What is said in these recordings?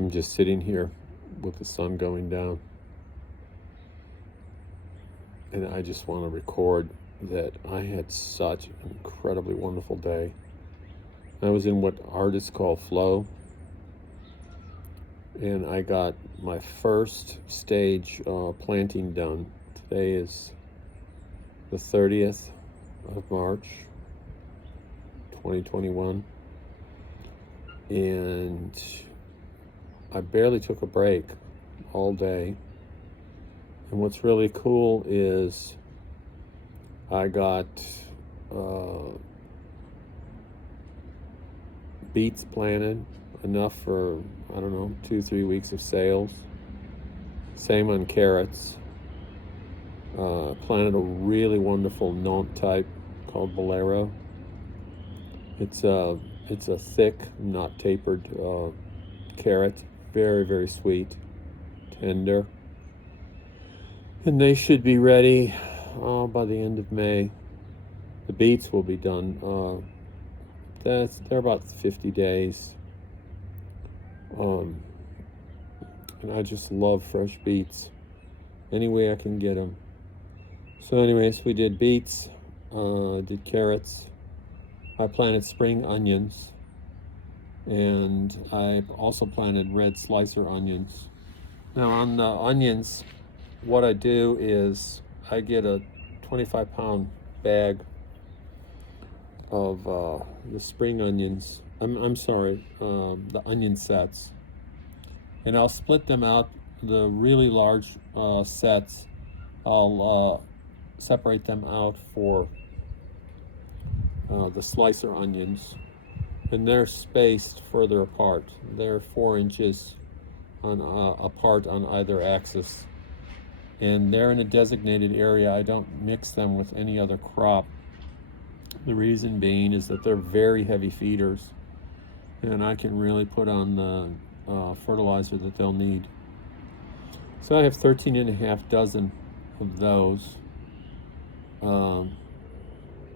I'm just sitting here with the sun going down, and I just want to record that I had such an incredibly wonderful day. I was in what artists call flow, and I got my first stage planting done. Today is the 30th of March, 2021, and I barely took a break all day. And what's really cool is I got beets planted, enough for, I don't know, 2-3 weeks of sales. Same on carrots. Planted a really wonderful Nantes type called Bolero. It's a thick, not tapered carrot. Very, very sweet, tender. And they should be ready by the end of May. The beets will be done. They're about 50 days. And I just love fresh beets any way I can get them. So anyways, we did beets, did carrots. I planted spring onions, and I also planted red slicer onions. Now on the onions, what I do is I get a 25-pound bag of the spring onions. I'm sorry, the onion sets, and I'll split them out. The really large sets, I'll separate them out for the slicer onions, and they're spaced further apart. They're 4 inches apart on either axis, and they're in a designated area. I don't mix them with any other crop. The reason being is that they're very heavy feeders, and I can really put on the fertilizer that they'll need. So I have 13 and a half dozen of those,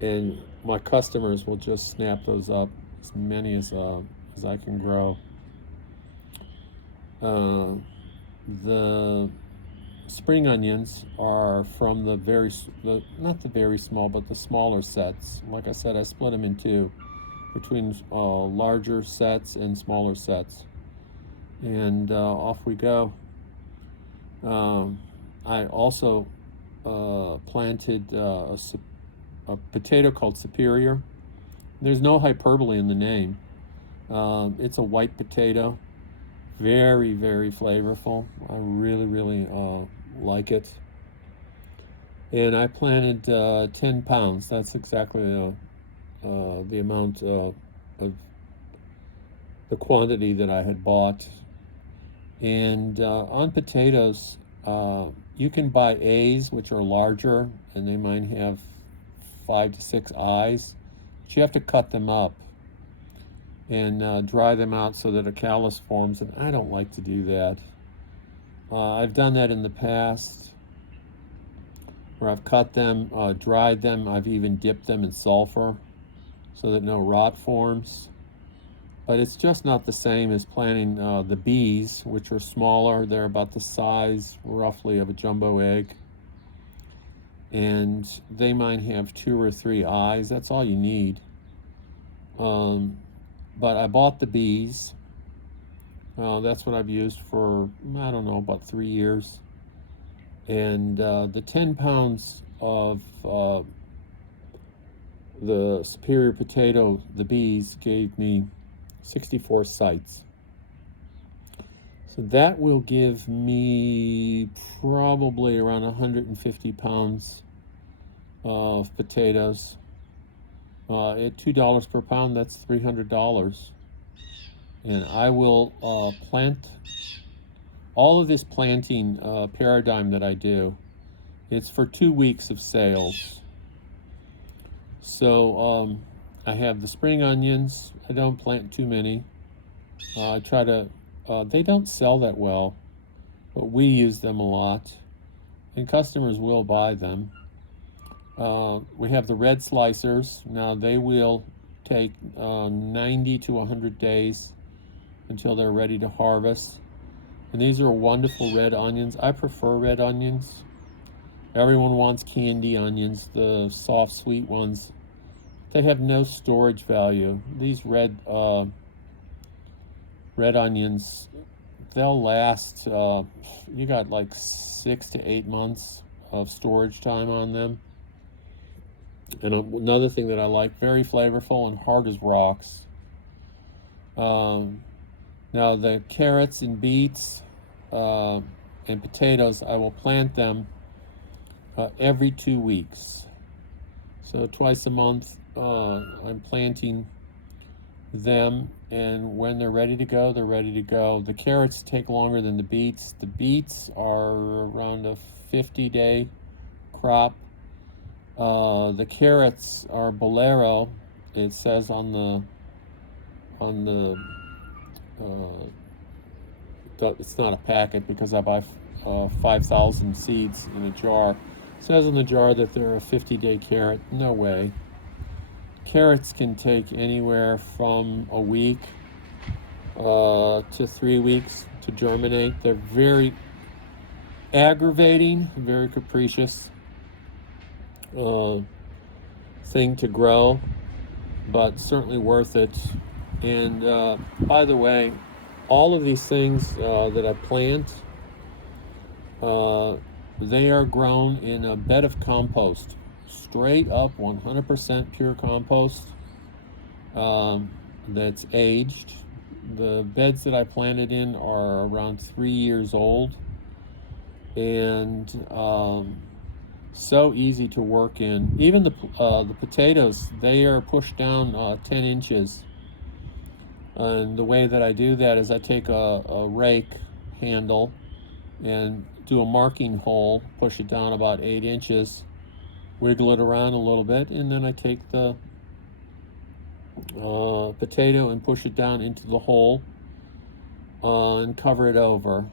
and my customers will just snap those up, as many as I can grow. The spring onions are from not the very small, but the smaller sets. Like I said, I split them in two, between larger sets and smaller sets, and off we go. I also planted a potato called Superior. There's no hyperbole in the name. It's a white potato, very, very flavorful. I really, really like it. And I planted 10 pounds. That's exactly the amount of the quantity that I had bought. And on potatoes, you can buy A's, which are larger, and they might have 5 to 6 eyes. But you have to cut them up and dry them out so that a callus forms, and I don't like to do that. I've done that in the past, where I've cut them, dried them. I've even dipped them in sulfur so that no rot forms. But it's just not the same as planting the bees, which are smaller. They're about the size, roughly, of a jumbo egg. And they might have 2 or 3 eyes. That's all you need. But I bought the bees. That's what I've used for, I don't know, about 3 years. And the 10 pounds of the Superior potato, the bees, gave me 64 sites. So that will give me probably around 150 pounds of potatoes. At $2 per pound, that's $300. And I will plant all of this planting paradigm that I do. It's for 2 weeks of sales. So I have the spring onions. I don't plant too many. I try to, they don't sell that well, but we use them a lot, and customers will buy them. We have the red slicers. Now they will take 90 to 100 days until they're ready to harvest. And these are wonderful red onions. I prefer red onions. Everyone wants candy onions, the soft, sweet ones. They have no storage value. These red onions, they'll last, you got like 6 to 8 months of storage time on them. And another thing that I like, very flavorful and hard as rocks. Now the carrots and beets and potatoes, I will plant them every 2 weeks. So twice a month I'm planting them, and when they're ready to go, they're ready to go. The carrots take longer than the beets. The beets are around a 50-day crop. The carrots are Bolero. It says on the it's not a packet because I buy 5,000 seeds in a jar. It says on the jar that they're a 50-day carrot. No way. Carrots can take anywhere from a week to 3 weeks to germinate. They're very aggravating, very capricious thing to grow, but certainly worth it. And by the way, all of these things that I plant, they are grown in a bed of compost, straight up 100% pure compost that's aged. The beds that I planted in are around 3 years old, and so easy to work in. Even the potatoes, they are pushed down 10 inches. And the way that I do that is I take a rake handle and do a marking hole, push it down about 8 inches, wiggle it around a little bit, and then I take the potato and push it down into the hole and cover it over.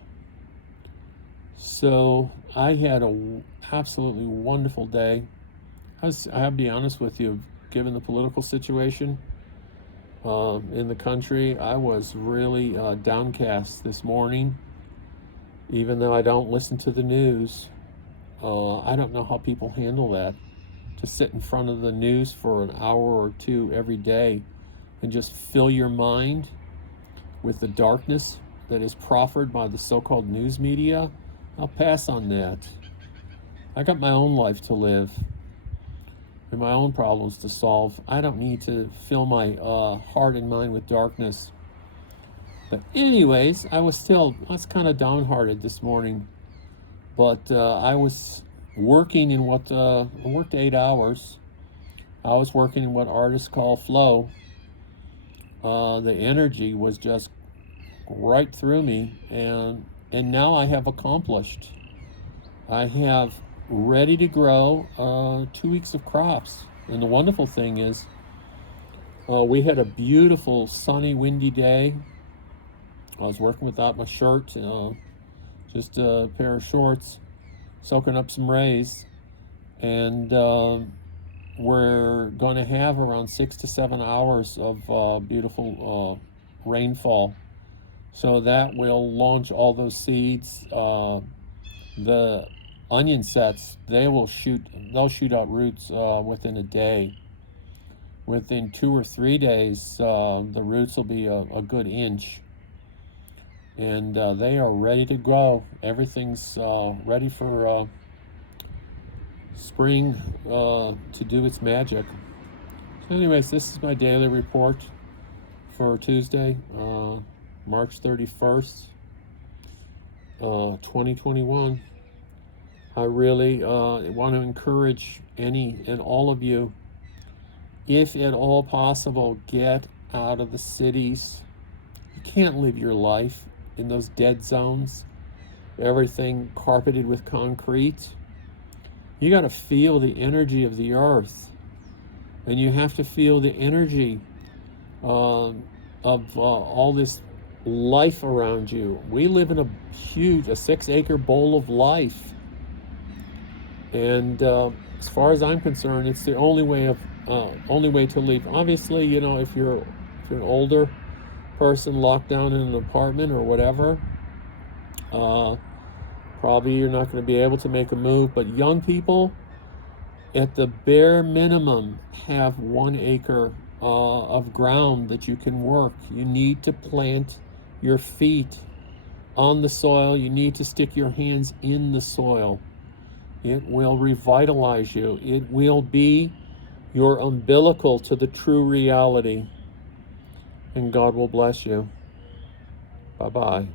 So I had a absolutely wonderful day. I have to be honest with you, given the political situation in the country, I was really downcast this morning, even though I don't listen to the news. I don't know how people handle that, to sit in front of the news for an hour or two every day and just fill your mind with the darkness that is proffered by the so-called news media. I'll pass on that. I got my own life to live and my own problems to solve. I don't need to fill my heart and mind with darkness. But anyways, I was kind of downhearted this morning. But I was working in I worked 8 hours. I was working in what artists call flow. The energy was just right through me, and now I have accomplished. I have ready to grow 2 weeks of crops. And the wonderful thing is, we had a beautiful sunny, windy day. I was working without my shirt, just a pair of shorts, soaking up some rays, and we're going to have around 6 to 7 hours of beautiful rainfall. So that will launch all those seeds. The onion sets, they'll shoot out roots within a day. Within 2 or 3 days, the roots will be a good inch. And they are ready to grow. Everything's ready for spring to do its magic. So anyways, this is my daily report for Tuesday, March 31st, 2021. I really want to encourage any and all of you, if at all possible, get out of the cities. You can't live your life in those dead zones, everything carpeted with concrete. You got to feel the energy of the earth, and you have to feel the energy of all this life around you. We live in a 6-acre bowl of life, and as far as I'm concerned, it's the only way to live. Obviously, if you're an older person locked down in an apartment or whatever, probably you're not going to be able to make a move. But young people, at the bare minimum, have 1 acre of ground that you can work. You need to plant your feet on the soil. You need to stick your hands in the soil. It will revitalize you. It will be your umbilical to the true reality. And God will bless you. Bye-bye.